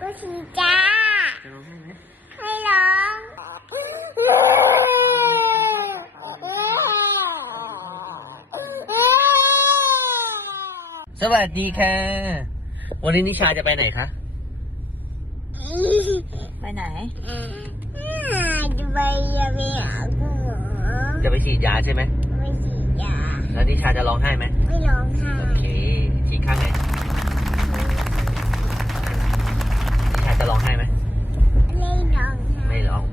กูชีจ้าให้ร้อง สวัสดีค่ะวันนี้นิชาจะไปไหนคะ ไปไหนไปจะไปฉีดยาใช่ไหมไปฉีดยาแล้วนิชาจะร้องไห้ไหมไม่ร้องไห้โอเค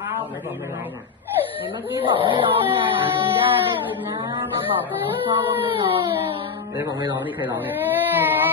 อาไม่บอกไม่ร้องอ่ะเมื่อกี้บอกไม่ร้องไงไม่ได้ได้ยินนะมาบอกกับพ่อว่าไม่ร้องนะเลยบอกไม่ร้องนี่ใครร้องเนี่ย